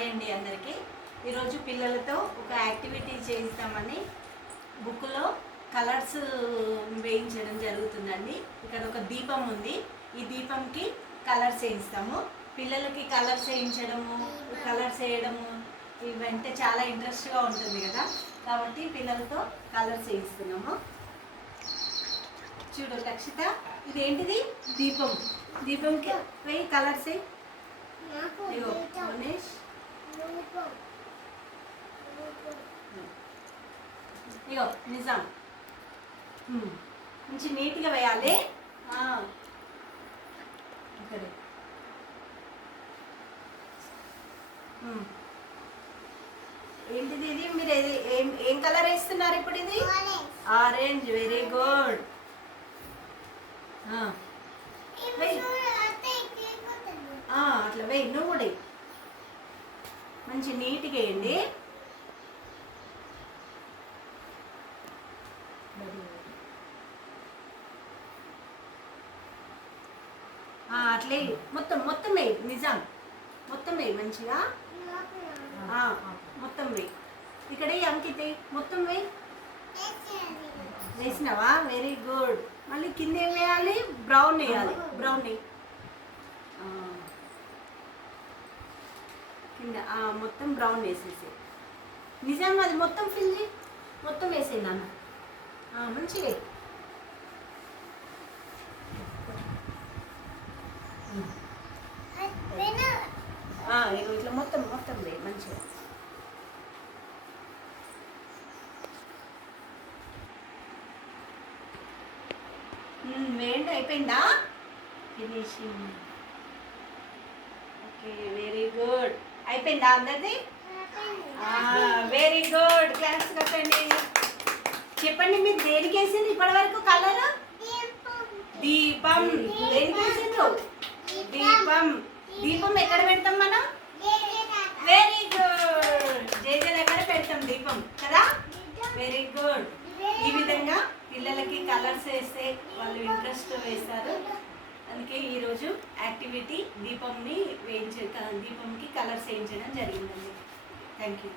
Hi అండి అందరికీ. ఈరోజు పిల్లలతో ఒక యాక్టివిటీ చేయిస్తామని బుక్లో కలర్స్ వేయించడం జరుగుతుందండి. ఇక్కడ ఒక దీపం ఉంది, ఈ దీపంకి కలర్స్ వేయిస్తాము. పిల్లలకి కలర్స్ వేయించడము, కలర్స్ వేయడము ఇవంటే చాలా ఇంట్రెస్ట్గా ఉంటుంది కదా, కాబట్టి పిల్లలతో కలర్స్ వేయిస్తున్నాము. చూడు లక్షిత, ఇదేంటిది? దీపం. దీపంకి వేయి కలర్స్ వేయి. ఇగో గణేష్, ఇగో నిజాం. మంచి నీట్గా వేయాలి. ఇక్కడ ఏంటిది ఇది? మీరు ఏం కలర్ వేస్తున్నారు ఇప్పుడు? ఇది ఆరెంజ్. Very good. అట్లా వేయి, నువ్వు కూడా మంచి నీట్గా వేయండి. అట్లే మొత్తం మొత్తం వేయి. నిజాం మొత్తం వేయి మంచిగా, మొత్తం వేయి. ఇక్కడ అంకితే మొత్తం వేయి. వేసినావా? Very good. మళ్ళీ కింద ఏం వేయాలి? బ్రౌన్ వేయాలి. బ్రౌన్ వేయి కింద. మొత్తం బ్రౌన్ వేసేసి నిజాం అది మొత్తం ఫిల్ చేయి. మొత్తం వేసేయి నాన్న, మంచిగా. ఇట్లా మొత్తం మొత్తం వేయి మంచిగా. వేయండి. అయిపోయిందా? ఫినిషింగ్. Okay, very good. అయిపోయిందా అందరిది? Very good. క్లాస్ కట్టండి. చెప్పండి, మీరు దేనికి వేసింది ఇప్పటి వరకు కలర్? దీపం. దేనికి వేసిండ్రు? దీపం. దీపం ఎక్కడ పెడతాం మనం? Very good. జేజే దగ్గర పెడతాం దీపం కదా. Very good. ఈ విధంగా పిల్లలకి కలర్స్ వేస్తే వాళ్ళు ఇంట్రెస్ట్ వేస్తారు. అందుకే ఈరోజు యాక్టివిటీ దీపంకి కలర్స్ వేయించడం జరిగిందండి. Thank you.